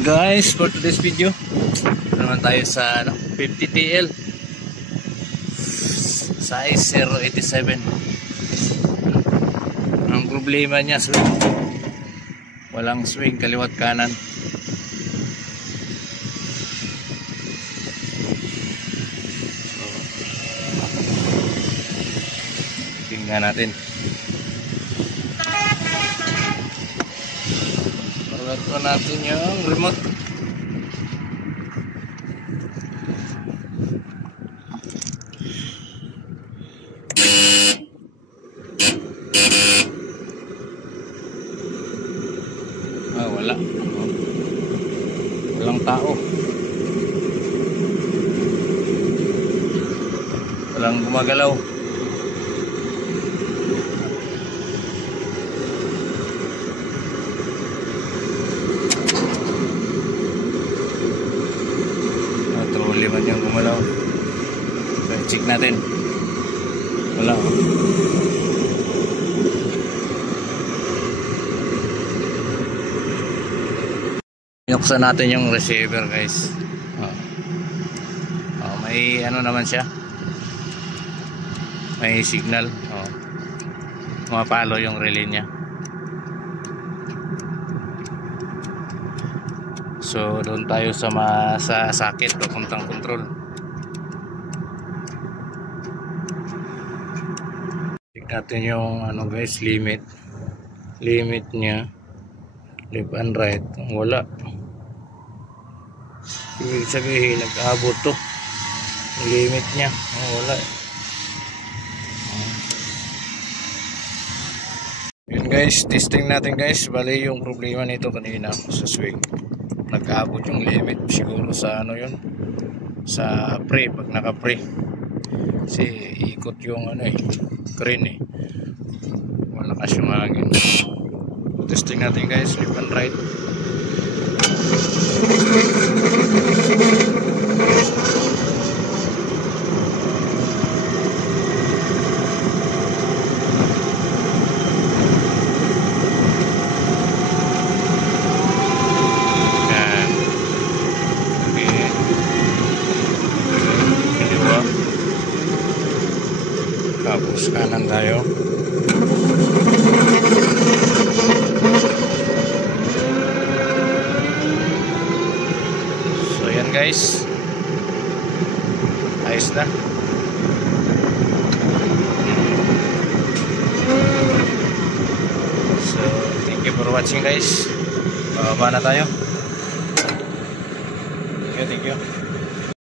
Guys, for today's video naman tayo sa 50 TL size 087. Ang problema niya, swing, walang swing kaliwat kanan. Tingnan natin. Ito natin yung remote. Wala. Walang tao. Walang gumagalaw. Liman yung gumalaw. So, check natin. Wala. Binuksan natin yung receiver, guys. May ano naman siya. May signal. Mapalo yung relay niya. So doon tayo sa sakit papuntang control. Check natin yung ano, guys, limit niya, left and right. Wala. Ibig sabihin nag-aabot to limit niya. Wala. Yun, guys, testing natin, guys. Bali yung problema nito kanina sa swing, nag-aabot yung limit siguro sa ano yun, sa pre, pag naka-pre kasi ikot yung ano crane malakas yung hangin. Testing natin, guys, left and right. Tapos kanan tayo. So yan, guys, ayos na. So thank you for watching, guys. Bababa na tayo. Thank you.